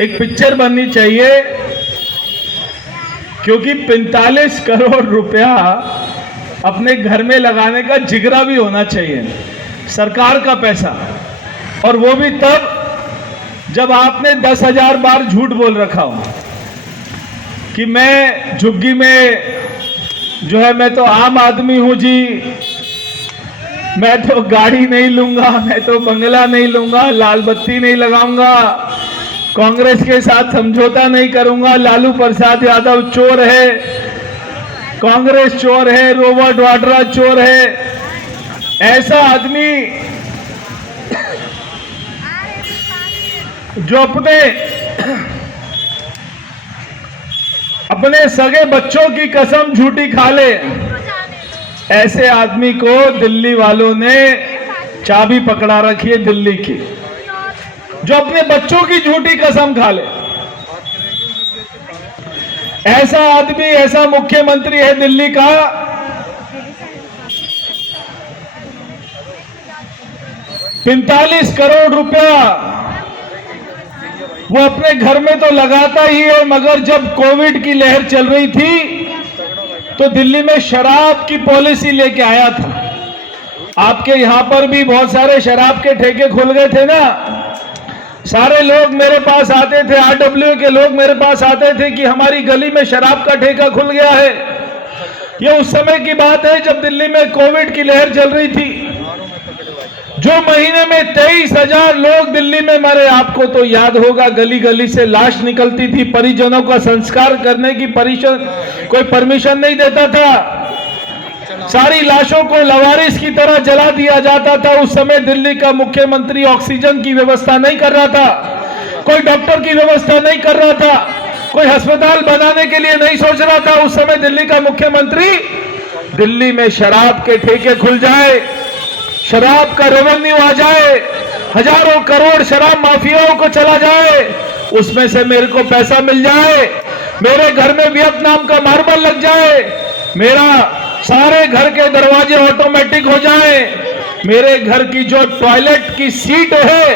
एक पिक्चर बननी चाहिए, क्योंकि 45 करोड़ रुपया अपने घर में लगाने का जिगरा भी होना चाहिए, सरकार का पैसा। और वो भी तब जब आपने 10,000 बार झूठ बोल रखा हो कि मैं झुग्गी में जो है मैं तो आम आदमी हूं जी, मैं तो गाड़ी नहीं लूंगा, मैं तो बंगला नहीं लूंगा, लाल बत्ती नहीं लगाऊंगा, कांग्रेस के साथ समझौता नहीं करूंगा, लालू प्रसाद यादव चोर है, कांग्रेस चोर है, रॉबर्ट वाड्रा चोर है। ऐसा आदमी जो अपने सगे बच्चों की कसम झूठी खा ले, ऐसे आदमी को दिल्ली वालों ने चाबी पकड़ा रखी है दिल्ली की, जो अपने बच्चों की झूठी कसम खा ले। ऐसा आदमी, ऐसा मुख्यमंत्री है दिल्ली का, $45 करोड़ रुपया वो अपने घर में तो लगाता ही है, मगर जब कोविड की लहर चल रही थी तो दिल्ली में शराब की पॉलिसी लेके आया था। आपके यहां पर भी बहुत सारे शराब के ठेके खुल गए थे ना, सारे लोग मेरे पास आते थे, RWA के लोग मेरे पास आते थे कि हमारी गली में शराब का ठेका खुल गया है। ये उस समय की बात है जब दिल्ली में कोविड की लहर चल रही थी, जो महीने में 23,000 लोग दिल्ली में मरे। आपको तो याद होगा, गली गली से लाश निकलती थी, परिजनों का संस्कार करने की कोई परमिशन नहीं देता था, सारी लाशों को लवारिस की तरह जला दिया जाता था। उस समय दिल्ली का मुख्यमंत्री ऑक्सीजन की व्यवस्था नहीं कर रहा था, कोई डॉक्टर की व्यवस्था नहीं कर रहा था, कोई अस्पताल बनाने के लिए नहीं सोच रहा था। उस समय दिल्ली का मुख्यमंत्री, दिल्ली में शराब के ठेके खुल जाए, शराब का रेवेन्यू आ जाए, हजारों करोड़ शराब माफियाओं को चला जाए, उसमें से मेरे को पैसा मिल जाए, मेरे घर में वियतनाम का मार्बल लग जाए, मेरा सारे घर के दरवाजे ऑटोमेटिक हो जाए, मेरे घर की जो टॉयलेट की सीट है,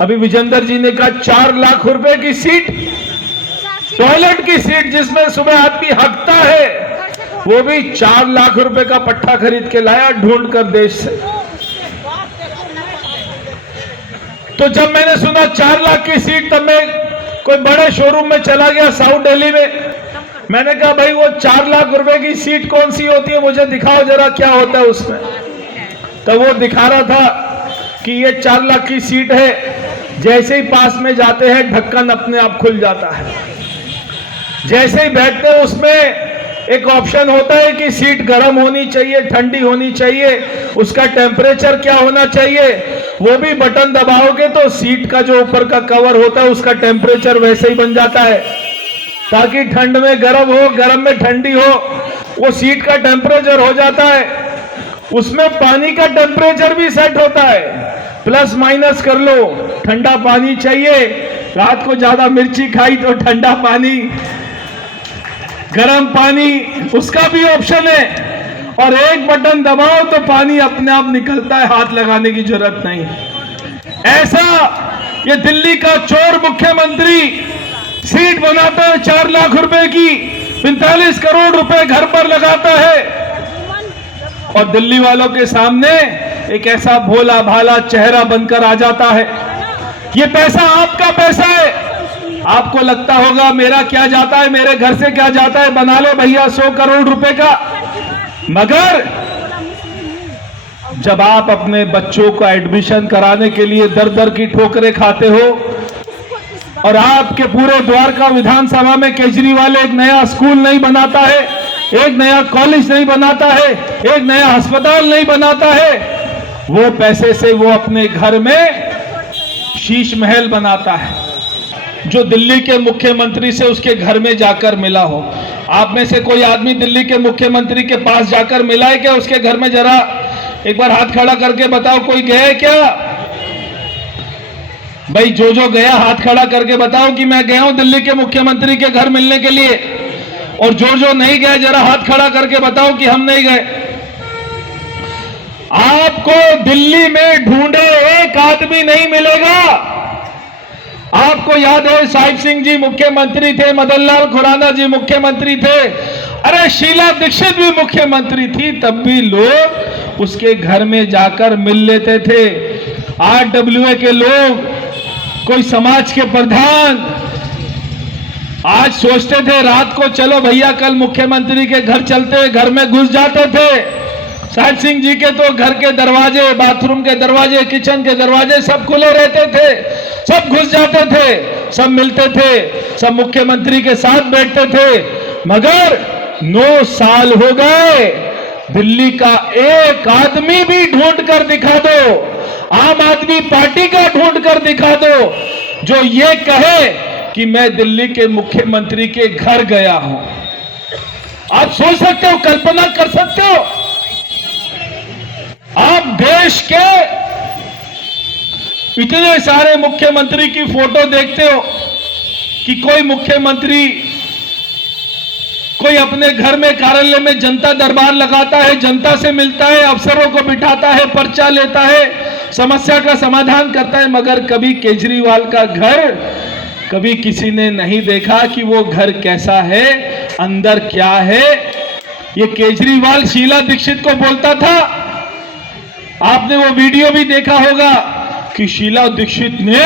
अभी विजेंद्र जी ने कहा 4 लाख रुपए की सीट, टॉयलेट की सीट जिसमें सुबह आदमी हकता है, वो भी 4 लाख रुपए का पट्टा खरीद के लाया ढूंढ कर देश से। तो जब मैंने सुना 4 लाख की सीट, तब मैं कोई बड़े शोरूम में चला गया साउथ दिल्ली में। मैंने कहा भाई वो 4 लाख रुपए की सीट कौन सी होती है, मुझे दिखाओ जरा क्या होता है उसमें। तो वो दिखा रहा था कि ये 4 लाख की सीट है, जैसे ही पास में जाते हैं ढक्कन अपने आप खुल जाता है, जैसे ही बैठते हैं उसमें एक ऑप्शन होता है कि सीट गर्म होनी चाहिए, ठंडी होनी चाहिए, उसका टेम्परेचर क्या होना चाहिए, वो भी बटन दबाओगे तो सीट का जो ऊपर का कवर होता है उसका टेम्परेचर वैसे ही बन जाता है, ताकि ठंड में गर्म हो, गर्म में ठंडी हो, वो सीट का टेम्परेचर हो जाता है। उसमें पानी का टेम्परेचर भी सेट होता है, प्लस माइनस कर लो, ठंडा पानी चाहिए, रात को ज्यादा मिर्ची खाई तो ठंडा पानी, गर्म पानी, उसका भी ऑप्शन है। और एक बटन दबाओ तो पानी अपने आप निकलता है, हाथ लगाने की जरूरत नहीं। ऐसा ये दिल्ली का चोर मुख्यमंत्री सीट बनाता है 4 लाख रुपए की, 45 करोड़ रुपए घर पर लगाता है, और दिल्ली वालों के सामने एक ऐसा भोला भाला चेहरा बनकर आ जाता है। ये पैसा आपका पैसा है। आपको लगता होगा मेरा क्या जाता है, मेरे घर से क्या जाता है, बना लो भैया 100 करोड़ रुपए का। मगर जब आप अपने बच्चों का एडमिशन कराने के लिए दर दर की ठोकरें खाते हो, और आपके पूरे द्वारका विधानसभा में केजरीवाल एक नया स्कूल नहीं बनाता है, एक नया कॉलेज नहीं बनाता है, एक नया अस्पताल नहीं बनाता है, वो पैसे से वो अपने घर में शीश महल बनाता है। जो दिल्ली के मुख्यमंत्री से उसके घर में जाकर मिला हो, आप में से कोई आदमी दिल्ली के मुख्यमंत्री के पास जाकर मिला है क्या? उसके घर में जरा एक बार हाथ खड़ा करके बताओ, कोई गया है क्या? भाई जो गया हाथ खड़ा करके बताओ कि मैं गया हूं दिल्ली के मुख्यमंत्री के घर मिलने के लिए। और जो नहीं गया जरा हाथ खड़ा करके बताओ कि हम नहीं गए। आपको दिल्ली में ढूंढे एक आदमी नहीं मिलेगा आपको याद है साहिब सिंह जी मुख्यमंत्री थे, मदन लाल खुराना जी मुख्यमंत्री थे, अरे शीला दीक्षित भी मुख्यमंत्री थी, तब भी लोग उसके घर में जाकर मिल लेते थे। RWA के लोग, कोई समाज के प्रधान आज सोचते थे रात को चलो भैया कल मुख्यमंत्री के घर चलते, घर में घुस जाते थे। साहिब सिंह जी के तो घर के दरवाजे, बाथरूम के दरवाजे, किचन के दरवाजे सब खुले रहते थे, सब घुस जाते थे, सब मिलते थे, सब मुख्यमंत्री के साथ बैठते थे। मगर 9 साल हो गए, दिल्ली का एक आदमी भी ढूंढ कर दिखा दो, आम आदमी पार्टी का ढूंढ कर दिखा दो जो ये कहे कि मैं दिल्ली के मुख्यमंत्री के घर गया हूं। आप सोच सकते हो, कल्पना कर सकते हो? आप देश के इतने सारे मुख्यमंत्री की फोटो देखते हो कि कोई मुख्यमंत्री कोई अपने घर में, कार्यालय में जनता दरबार लगाता है, जनता से मिलता है, अफसरों को बिठाता है, पर्चा लेता है, समस्या का समाधान करता है। मगर कभी केजरीवाल का घर कभी किसी ने नहीं देखा कि वो घर कैसा है, अंदर क्या है। ये केजरीवाल शीला दीक्षित को बोलता था, आपने वो वीडियो भी देखा होगा कि शीला दीक्षित ने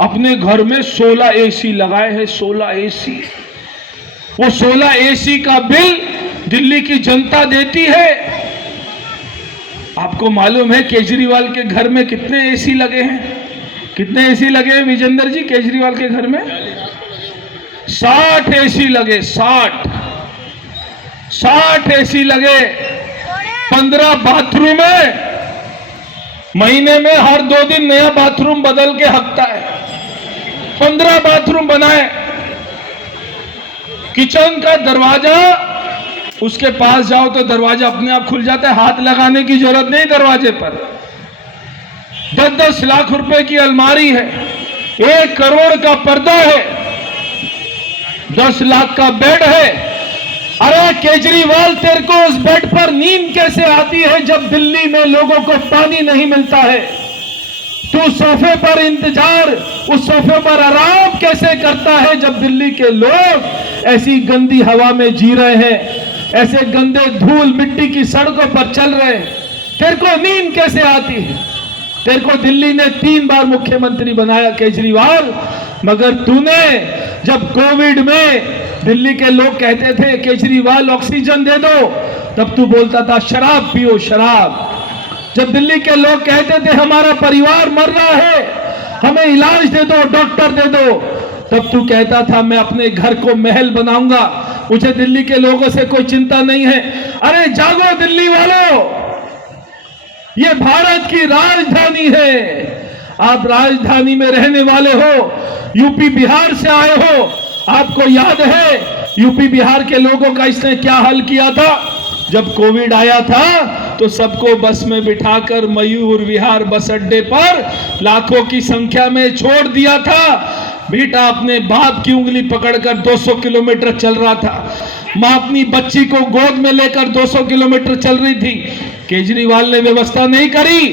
अपने घर में 16 AC लगाए हैं, 16 AC। वो 16 AC का बिल दिल्ली की जनता देती है। आपको मालूम है केजरीवाल के घर में कितने AC लगे हैं? कितने AC लगे हैं विजेंद्र जी केजरीवाल के घर में? 60 AC लगे, 60 AC लगे। 15 बाथरूम है, महीने में हर 2 दिन नया बाथरूम बदल के हकता है। 15 बाथरूम बनाए। किचन का दरवाजा, उसके पास जाओ तो दरवाजा अपने आप खुल जाता है, हाथ लगाने की जरूरत नहीं दरवाजे पर। 10-10 लाख रुपए की अलमारी है, 1 करोड़ का पर्दा है, 10 लाख का बेड है। अरे केजरीवाल, तेरे को उस बेड पर नींद कैसे आती है जब दिल्ली में लोगों को पानी नहीं मिलता है? तू सोफे पर इंतजार, उस सोफे पर आराम कैसे करता है जब दिल्ली के लोग ऐसी गंदी हवा में जी रहे हैं, ऐसे गंदे धूल मिट्टी की सड़कों पर चल रहे हैं? तेरे को नींद कैसे आती है? तेरे को दिल्ली ने 3 बार मुख्यमंत्री बनाया केजरीवाल, मगर तूने जब कोविड में दिल्ली के लोग कहते थे केजरीवाल ऑक्सीजन दे दो, तब तू बोलता था शराब पियो, शराब। जब दिल्ली के लोग कहते थे हमारा परिवार मर रहा है, हमें इलाज दे दो, डॉक्टर दे दो, तब तू कहता था मैं अपने घर को महल बनाऊंगा, मुझे दिल्ली के लोगों से कोई चिंता नहीं है। अरे जागो दिल्ली वालों, ये भारत की राजधानी है। आप राजधानी में रहने वाले हो, यूपी बिहार से आए हो। आपको याद है यूपी बिहार के लोगों का इसने क्या हाल किया था? जब कोविड आया था तो सबको बस में बिठाकर मयूर विहार बस अड्डे पर लाखों की संख्या में छोड़ दिया था। बेटा अपने बाप की उंगली पकड़कर 200 किलोमीटर चल रहा था, मां अपनी बच्ची को गोद में लेकर 200 किलोमीटर चल रही थी। केजरीवाल ने व्यवस्था नहीं करी,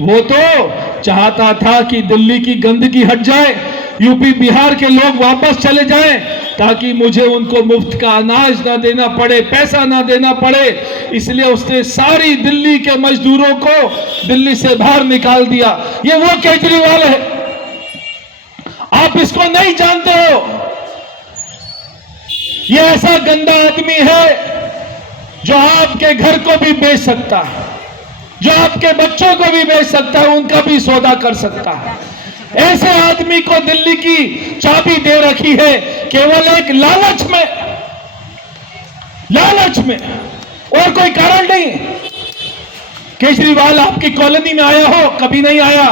वो तो चाहता था कि दिल्ली की गंदगी हट जाए, यूपी बिहार के लोग वापस चले जाएं, ताकि मुझे उनको मुफ्त का अनाज ना देना पड़े, पैसा ना देना पड़े। इसलिए उसने सारी दिल्ली के मजदूरों को दिल्ली से बाहर निकाल दिया। ये वो केजरीवाल है, आप इसको नहीं जानते हो। ये ऐसा गंदा आदमी है जो आपके घर को भी बेच सकता है, जो आपके बच्चों को भी बेच सकता है, उनका भी सौदा कर सकता है। ऐसे आदमी को दिल्ली की चाबी दे रखी है केवल एक लालच में, और कोई कारण नहीं। केजरीवाल आपकी कॉलोनी में आया हो, कभी नहीं आया।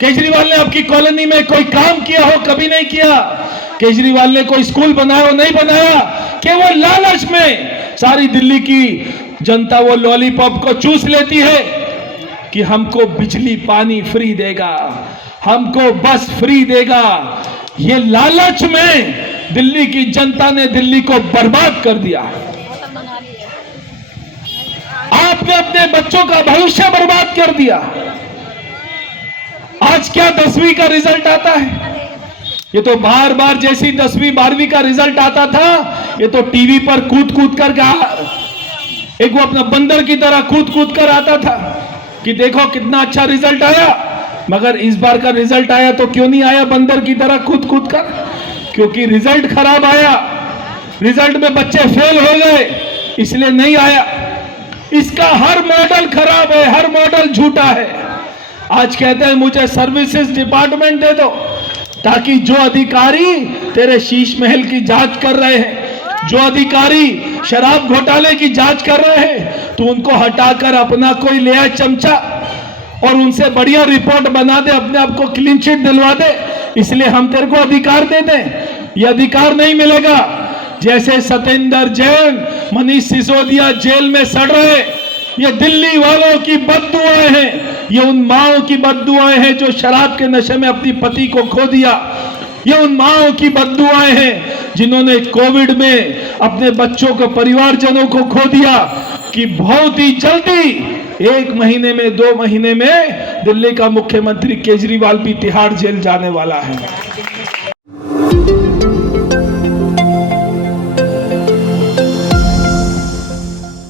केजरीवाल ने आपकी कॉलोनी में कोई काम किया हो, कभी नहीं किया। केजरीवाल ने कोई स्कूल बनाया हो, नहीं बनाया। केवल लालच में सारी दिल्ली की जनता वो लॉलीपॉप को चूस लेती है कि हमको बिजली पानी फ्री देगा, हमको बस फ्री देगा। ये लालच में दिल्ली की जनता ने दिल्ली को बर्बाद कर दिया। आपने अपने बच्चों का भविष्य बर्बाद कर दिया। आज क्या 10वीं का रिजल्ट आता है, ये तो बार बार जैसी 10वीं 12वीं का रिजल्ट आता था, ये तो टीवी पर कूद कूद कर एक वो अपना बंदर की तरह कूद कूद कर आता था कि देखो कितना अच्छा रिजल्ट आया। मगर इस बार का रिजल्ट आया तो क्यों नहीं आया बंदर की तरह कूद कूद कर? क्योंकि रिजल्ट खराब आया, रिजल्ट में बच्चे फेल हो गए, इसलिए नहीं आया। इसका हर मॉडल खराब है, हर मॉडल झूठा है। आज कहते हैं मुझे सर्विसेज डिपार्टमेंट दे दो, ताकि जो अधिकारी तेरे शीश महल की जांच कर रहे हैं, जो अधिकारी शराब घोटाले की जांच कर रहे हैं, तो उनको हटाकर अपना कोई ले आए चमचा और उनसे बढ़िया रिपोर्ट बना दे, अपने आप को क्लीन चिट दिलवा दे, इसलिए हम तेरे को अधिकार दे दें। ये अधिकार नहीं मिलेगा। जैसे सत्येंद्र जैन, मनीष सिसोदिया जेल में सड़ रहे, ये दिल्ली वालों की बददुआएं हैं, ये उन माओं की बददुआएं हैं जो शराब के नशे में अपनी पति को खो दिया। ये उन माओं की बददुआएं हैं जिन्होंने कोविड में अपने बच्चों को, परिवारजनों को खो दिया। कि बहुत ही जल्दी 1 महीने में, 2 महीने में दिल्ली का मुख्यमंत्री केजरीवाल भी तिहाड़ जेल जाने वाला है।